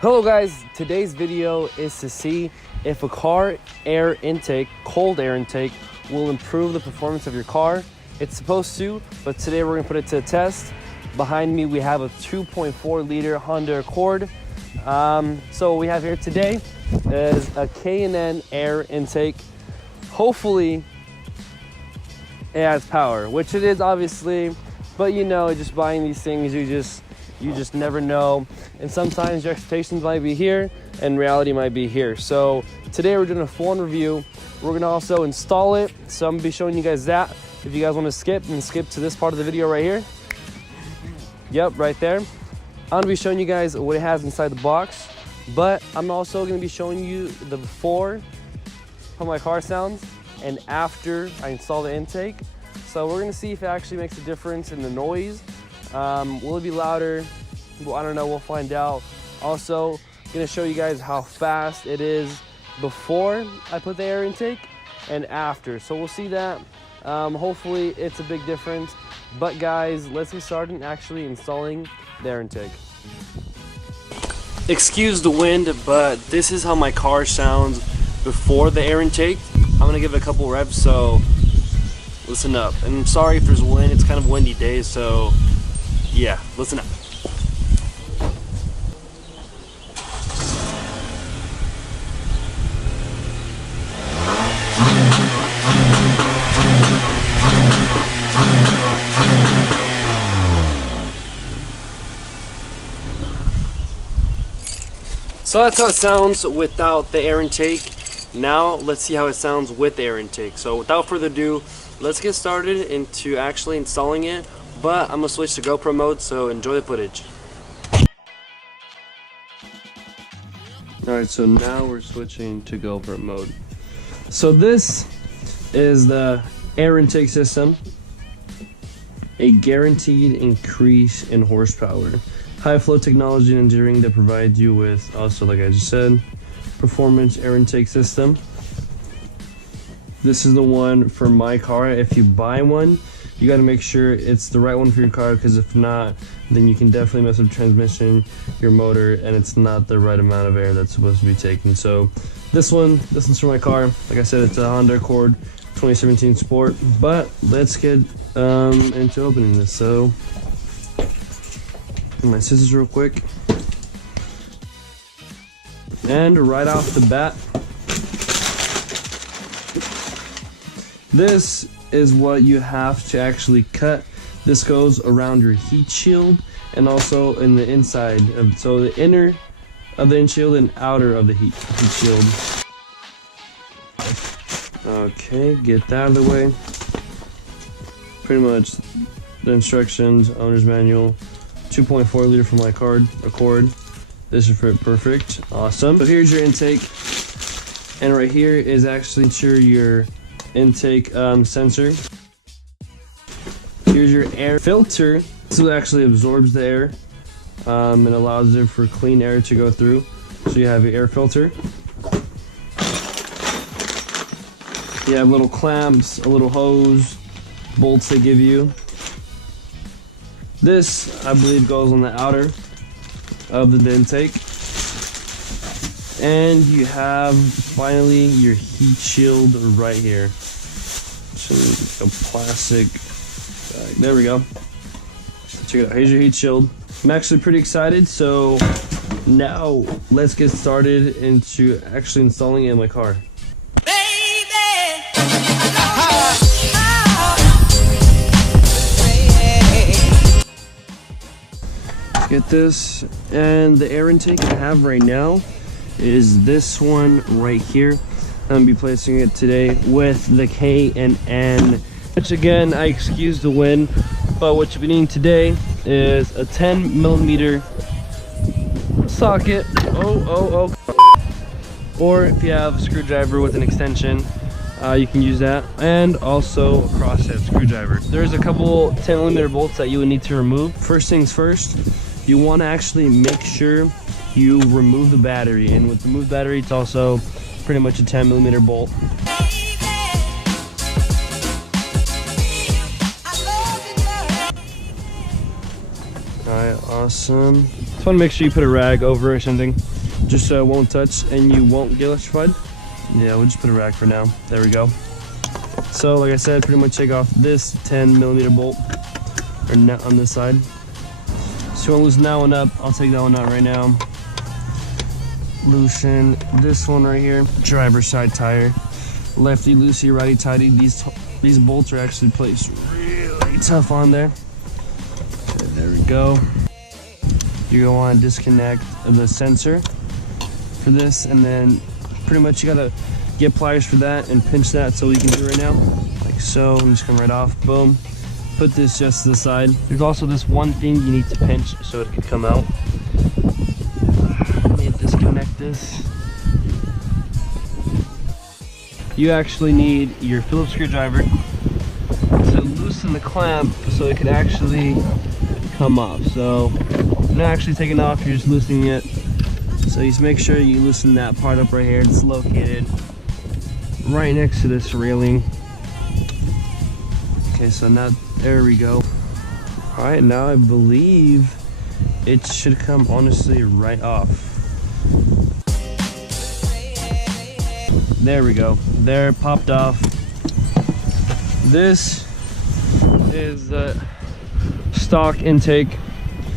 Hello guys, today's video is to see if a car air intake, cold air intake, will improve the performance of your car. It's supposed to, but today we're gonna put it to the test. Behind me we have a 2.4 liter Honda Accord. So what we have here today is a K&N air intake. Hopefully it has power, which it is obviously, but you know, just buying these things, you just never know. And sometimes your expectations might be here and reality might be here. So today we're doing a full-on review. We're gonna also install it. So I'm gonna be showing you guys that. If you guys wanna skip to this part of the video right here. Yep, right there. I'm gonna be showing you guys what it has inside the box, but I'm also gonna be showing you the before, how my car sounds, and after I install the intake. So we're gonna see if it actually makes a difference in the noise. Will it be louder? Well, I don't know, we'll find out. Also, gonna show you guys how fast it is before I put the air intake and after. So we'll see that. Hopefully it's a big difference. But guys, let's get started in actually installing the air intake. Excuse the wind, but this is how my car sounds before the air intake. I'm gonna give it a couple reps, so listen up. And I'm sorry if there's wind, it's kind of a windy day, so yeah, listen up. So that's how it sounds without the air intake. Now let's see how it sounds with the air intake. So without further ado, let's get started into actually installing it. But I'm gonna switch to GoPro mode, so enjoy the footage. Alright, so now we're switching to GoPro mode. So this is the air intake system. A guaranteed increase in horsepower. High flow technology and engineering that provides you with, also like I just said, performance air intake system. This is the one for my car. If you buy one, you got to make sure it's the right one for your car, because if not, then you can definitely mess up the transmission, your motor, and it's not the right amount of air that's supposed to be taken. So this one's for my car. Like I said, it's a Honda Accord 2017 Sport. But let's get into opening this. So get my scissors real quick. And right off the bat, this is what you have to actually cut. This goes around your heat shield and also in the inside of, so the inner of the windshield and outer of the heat shield. Okay, get that out of the way. Pretty much the instructions, owner's manual, 2.4 liter for my Accord. This is perfect, awesome. So here's your intake, and right here is actually your intake sensor. Here's your air filter. This actually absorbs the air and allows it for clean air to go through. So you have your air filter. You have little clamps, a little hose, bolts they give you. This, I believe, goes on the outer of the intake. And you have finally your heat shield right here. So a plastic bag. There we go. Check it out. Here's your heat shield. I'm actually pretty excited. So now let's get started into actually installing it in my car. Get this, and the air intake I have right now is this one right here. I'm gonna be placing it today with the K&N, which again, I excuse the wind, but what you'll be needing today is a 10mm socket. Or if you have a screwdriver with an extension, you can use that, and also a crosshead screwdriver. There's a couple 10mm bolts that you would need to remove. First things first, you want to actually make sure you remove the battery, and with the removed battery, it's also pretty much a 10mm bolt. Alright, awesome. Just want to make sure you put a rag over or something. just so it won't touch and you won't get electrified. Yeah, we'll just put a rack for now. There we go. So like I said, pretty much take off this 10mm bolt or nut on this side. So you want to loosen that one up. I'll take that one out right now. Loosen this one right here. Driver's side tire. Lefty loosey, righty tighty. These bolts are actually placed really tough on there. Okay, there we go. You're gonna want to disconnect the sensor for this, and then pretty much you gotta get pliers for that and pinch that. So we can do right now, like so, and just come right off. Boom. Put this just to the side. There's also this one thing you need to pinch so it can come out. Let me disconnect this. You actually need your Phillips screwdriver to loosen the clamp so it can actually come off. So you're not actually taking it off, you're just loosening it. So you just make sure you loosen that part up right here. It's located right next to this railing. Okay, so now, there we go. All right, now I believe it should come honestly right off. There we go. There, it popped off. This is the stock intake.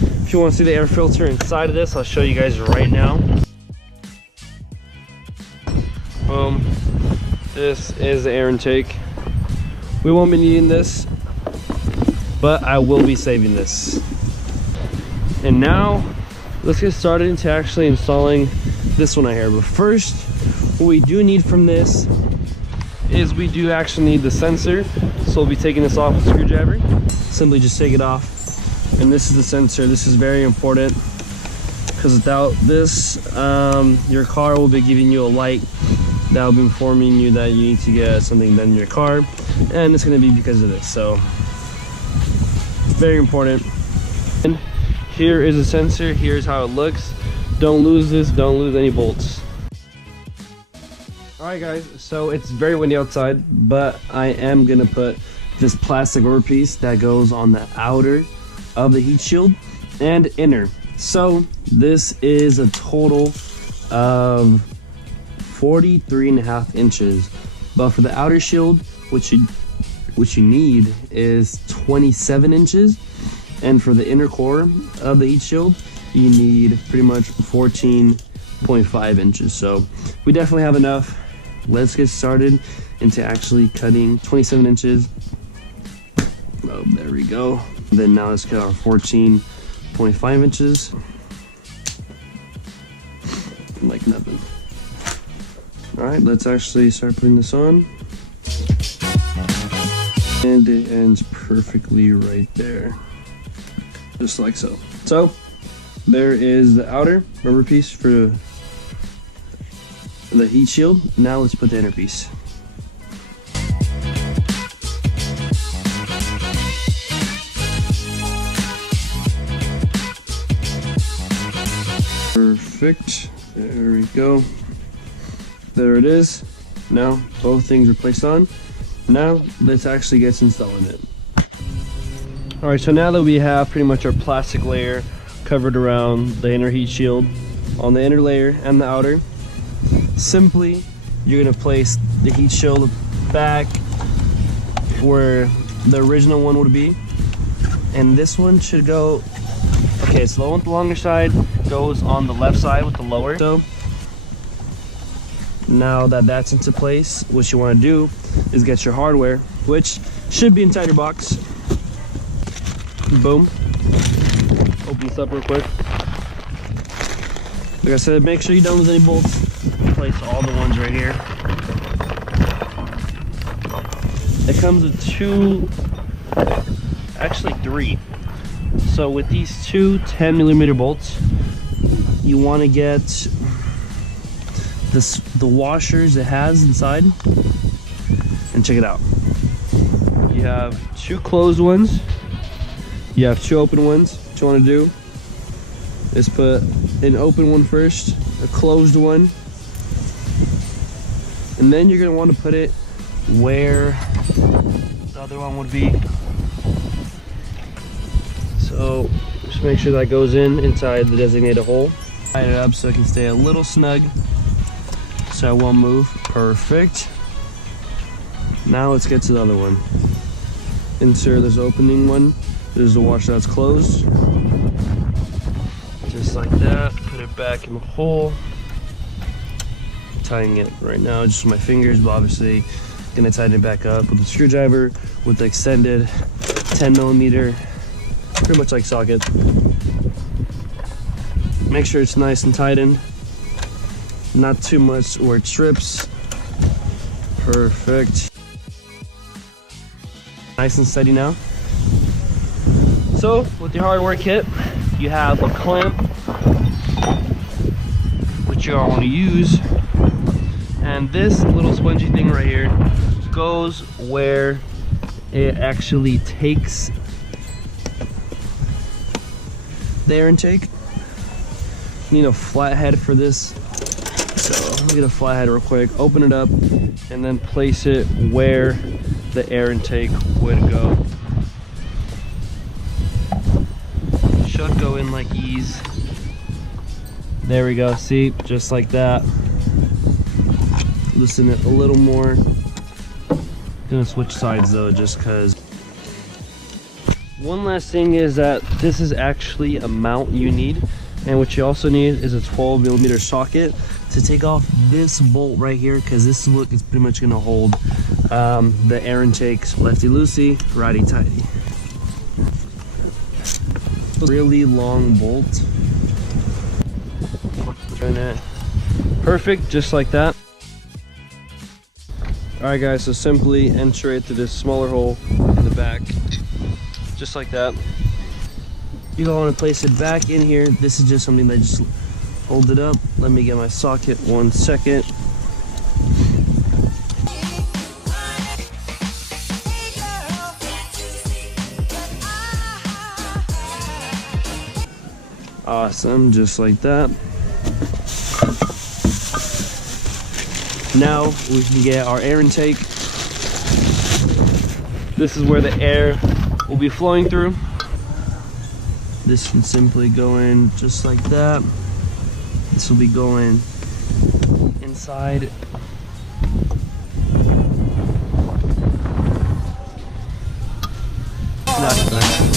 If you want to see the air filter inside of this, I'll show you guys right now. Boom. This is the air intake. We won't be needing this, but I will be saving this. And now let's get started into actually installing this one right here. But first, what we do need from this is we do actually need the sensor. So we'll be taking this off with a screwdriver. Simply just take it off. And this is the sensor. This is very important because without this, your car will be giving you a light that will be informing you that you need to get something done in your car, and it's going to be because of this. So very important. And here is the sensor. Here's how it looks. Don't lose this. Don't lose any bolts. All right guys, so it's very windy outside, but I am gonna put this plastic rubber piece that goes on the outer of the heat shield and inner. So this is a total of 43.5 inches, but for the outer shield, what you need is 27 inches, and for the inner core of the heat shield, you need pretty much 14.5 inches. So we definitely have enough. Let's get started into actually cutting 27 inches. Oh, there we go. Then now let's cut our 14.5 inches. Like nothing. All right, let's actually start putting this on. And it ends perfectly right there. Just like so. So there is the outer rubber piece for the heat shield. Now let's put the inner piece. Perfect. There we go. There it is. Now both things are placed on. Now let's actually get installing it. All right, so now that we have pretty much our plastic layer covered around the inner heat shield, on the inner layer and the outer, simply you're gonna place the heat shield back where the original one would be, and this one should go, okay, so the one with the longer side goes on the left side with the lower. So now that that's into place, what you want to do is get your hardware, which should be inside your box. Boom. Open this up real quick. Like I said, make sure you don't lose any bolts. Place all the ones right here. It comes with two, actually three. So with these two 10mm bolts, you want to get the washers it has inside, and check it out. You have two closed ones, you have two open ones. What you want to do is put an open one first, a closed one, and then you're going to want to put it where the other one would be. So just make sure that goes inside the designated hole. Tighten it up so it can stay a little snug, so it won't move. Perfect. Now let's get to the other one. Insert this opening one. There's the washer that's closed. Just like that. Put it back in the hole. Tying it right now just with my fingers, but obviously gonna tighten it back up with a screwdriver with the extended 10mm, pretty much like socket. Make sure it's nice and tightened, not too much or it strips. Perfect. Nice and steady now. So with your hardware kit, you have a clamp, which you're going to use, and this little spongy thing right here goes where it actually takes the air intake. You need a flathead for this, so let me get a flathead real quick. Open it up and then place it where the air intake would go. Should go in like ease. There we go, see, just like that. Loosen it a little more. Gonna switch sides though, just cause. One last thing is that this is actually a mount you need, and what you also need is a 12mm socket to take off this bolt right here, because this is what is pretty much gonna hold the air intakes lefty loosey, righty tighty. Really long bolt. Perfect, just like that. Alright guys, so simply enter it through this smaller hole in the back, just like that. You're going to place it back in here. This is just something that just holds it up. Let me get my socket 1 second. Awesome, just like that. Now we can get our air intake. This is where the air will be flowing through. This can simply go in just like that. This will be going inside. That's nice.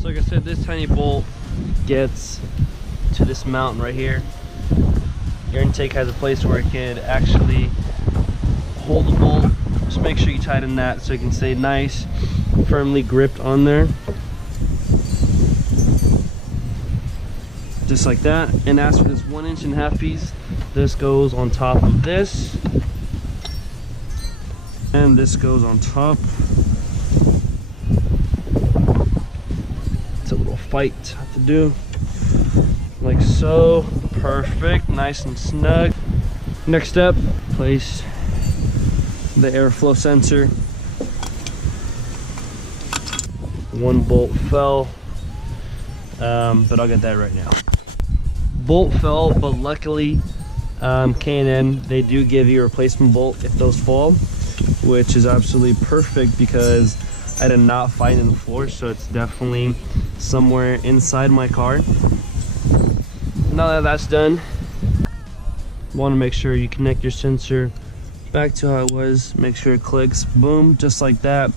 So like I said, this tiny bolt gets to this mountain right here. Your intake has a place where it can actually hold the bolt. Just make sure you tighten that so it can stay nice, firmly gripped on there. Just like that. And as for this 1.5 inch piece, this goes on top of this. And this goes on top. It's a little fight to have to do. Like so. Perfect, nice and snug. Next step, place the airflow sensor. One bolt fell, but I'll get that right now. Bolt fell, but luckily K&N, they do give you a replacement bolt if those fall, which is absolutely perfect because I did not find it in the floor, so it's definitely somewhere inside my car. Now that that's done, want to make sure you connect your sensor back to how it was. Make sure it clicks, boom, just like that.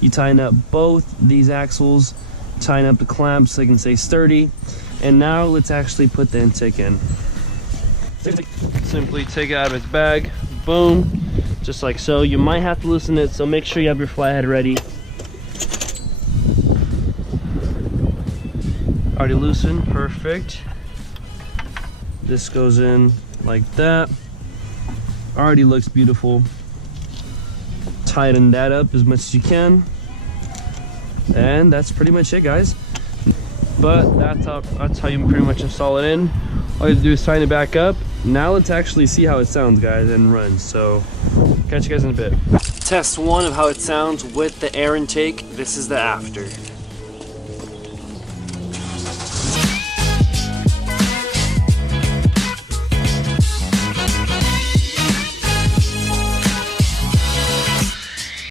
You tighten up both these axles, tighten up the clamps so they can stay sturdy. And now let's actually put the intake in. Simply take it out of its bag, boom, just like so. You might have to loosen it, so make sure you have your flathead ready. Already loosened, perfect. This goes in like that. Already looks beautiful. Tighten that up as much as you can. And that's pretty much it, guys. But that's how you pretty much install it in. All you have to do is tighten it back up. Now let's actually see how it sounds, guys, and runs. So catch you guys in a bit. Test one of how it sounds with the air intake. This is the after.